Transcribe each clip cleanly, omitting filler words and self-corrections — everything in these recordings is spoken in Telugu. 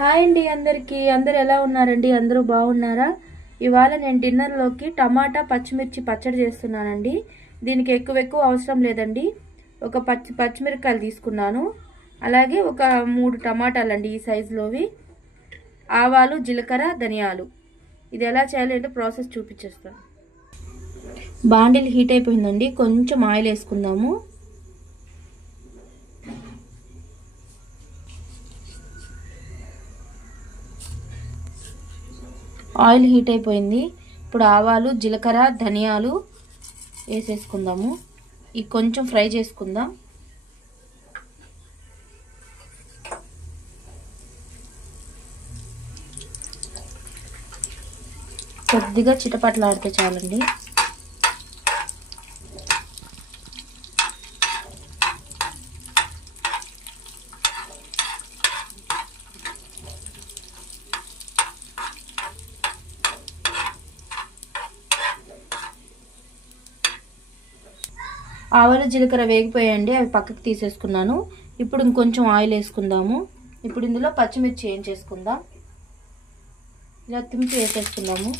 హాయ్ అండి అందరికీ. అందరూ ఎలా ఉన్నారండి? అందరూ బాగున్నారా? ఇవాళ నేను డిన్నర్లోకి టమాటా పచ్చిమిర్చి పచ్చడి చేస్తున్నానండి. దీనికి ఎక్కువ అవసరం లేదండి. ఒక పచ్చిమిరపకాయలు తీసుకున్నాను. అలాగే ఒక 3 టమాటాలండి ఈ సైజులోవి. ఆవాలు, జీలకర్ర, ధనియాలు. ఇది ఎలా చేయాలో ప్రాసెస్ చూపించేస్తాను. బాండిల్ హీట్ అయిపోయిందండి. కొంచెం ఆయిల్ వేసుకుందాము. ఆయిల్ హీట్ అయిపోయింది. ఇప్పుడు ఆవాలు, జీలకర్ర, ధనియాలు వేసేసుకుందాము. ఇవి కొంచెం ఫ్రై చేసుకుందాం. కొద్దిగా చిటపట్లాడితే చాలండి. ఆవాలు, జీలకర్ర వేగిపోయాయండి. అవి పక్కకు తీసేసుకున్నాను. ఇప్పుడు ఇంకొంచెం ఆయిల్ వేసుకుందాము. ఇప్పుడు ఇందులో పచ్చిమిర్చి ఏం చేసుకుందాం. ఇలా తింపి వేసేసుకుందాము.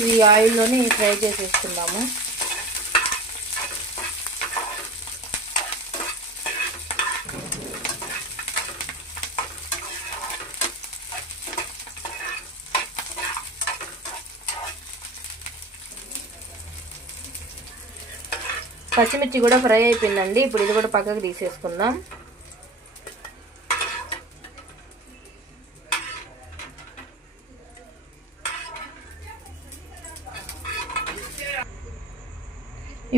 ఇది ఆయిల్లోనే ఫ్రై చేసేసుకుందాము. పచ్చిమిర్చి కూడా ఫ్రై అయిపోయిందండి. ఇప్పుడు ఇది కూడా పక్కకు తీసేసుకుందాం.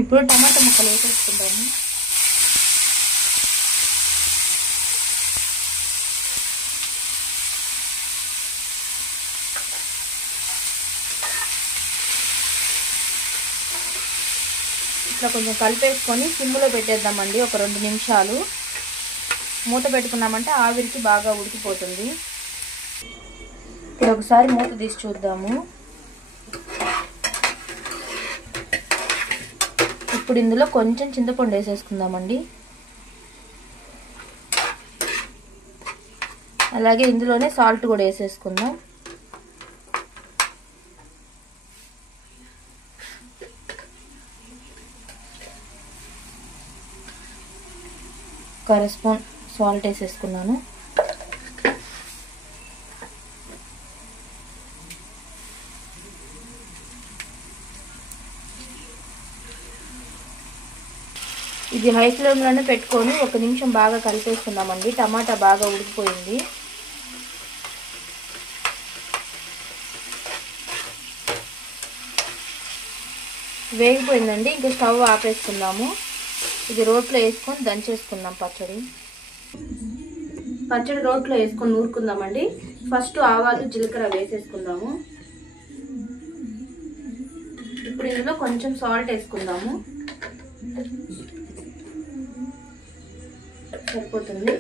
ఇప్పుడు టమాటా ముక్కలు వేసేసుకుందాము. ఇట్లా కొంచెం కలిపేసుకొని సిమ్లో పెట్టేద్దామండి. ఒక 2 నిమిషాలు మూత పెట్టుకున్నామంటే ఆవిరికి బాగా ఉడికిపోతుంది. ఇప్పుడు ఒకసారి మూత తీసి చూద్దాము. ఇప్పుడు ఇందులో కొంచెం చింతపండు వేసేసుకుందామండి. అలాగే ఇందులోనే సాల్ట్ కూడా వేసేసుకుందాం. ఒక 1 స్పూన్ సాల్ట్ వేసేసుకున్నాను. ఇది హై ఫ్లేమ్లోనే పెట్టుకొని 1 నిమిషం బాగా కలిపేసుకుందామండి. టమాటా బాగా ఉడికిపోయింది. వేగిపోయిందండి. ఇంకా స్టవ్ ఆపేసుకుందాము. ఇది రోట్లో వేసుకొని దంచేసుకుందాం. పచ్చడి రోట్లో వేసుకొని నూరుకుందామండి. ఫస్ట్ ఆవాలు, జీలకర్ర వేసేసుకుందాము. ఇప్పుడు ఇందులో కొంచెం సాల్ట్ వేసుకుందాము. సరిపోతుంది.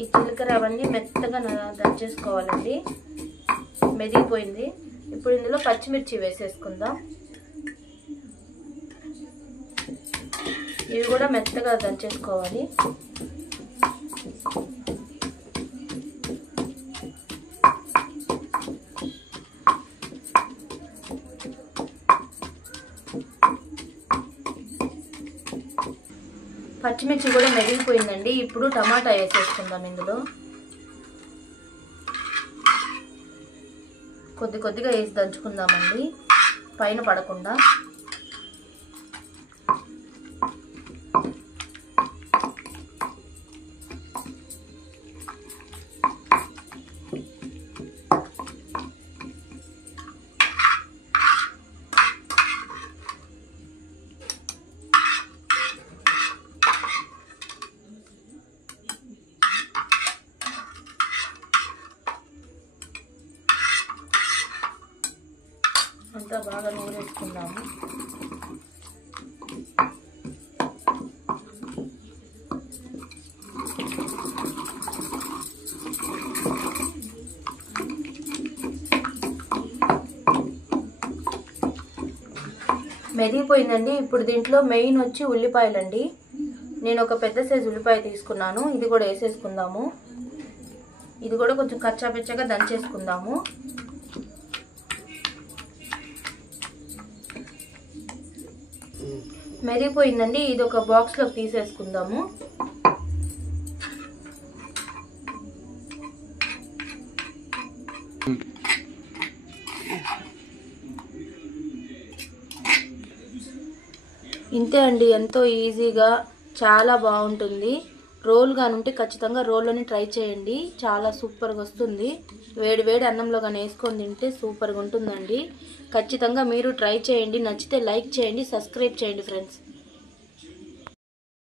ఈ జీలకర్ర అవన్నీ మెత్తగా దంచేసుకోవాలండి. మెదిగిపోయింది. ఇప్పుడు ఇందులో పచ్చిమిర్చి వేసేసుకుందాం. ఇవి కూడా మెత్తగా దంచేసుకోవాలి. పచ్చిమిర్చి కూడా మెదిగిపోయిందండి. ఇప్పుడు టమాటా వేసేసుకుందాం. ఇందులో కొద్దిగా వేసి దంచుకుందామండి, పైన పడకుండా. అంతా బాగా నూరేసుకుందాము. మెదిగిపోయిందండి. ఇప్పుడు దీంట్లో మెయిన్ వచ్చి ఉల్లిపాయలండి. నేను ఒక పెద్ద సైజు ఉల్లిపాయ తీసుకున్నాను. ఇది కూడా వేసేసుకుందాము. ఇది కూడా కొంచెం కచ్చాపిచ్చగా దంచేసుకుందాము. మెదిగిపోయిందండి. ఇది ఒక బాక్స్లోకి తీసేసుకుందాము. ఇంతే అండి, ఎంతో ఈజీగా చాలా బాగుంటుంది. రోల్ గాని ఉంటే ఖచ్చితంగా రోల్లోనే ట్రై చేయండి. చాలా సూపర్గా వస్తుంది. వేడి వేడి అన్నంలో కానీ వేసుకొని తింటే సూపర్గా ఉంటుందండి. ఖచ్చితంగా మీరు ట్రై చేయండి. నచ్చితే లైక్ చేయండి, సబ్స్క్రైబ్ చేయండి ఫ్రెండ్స్.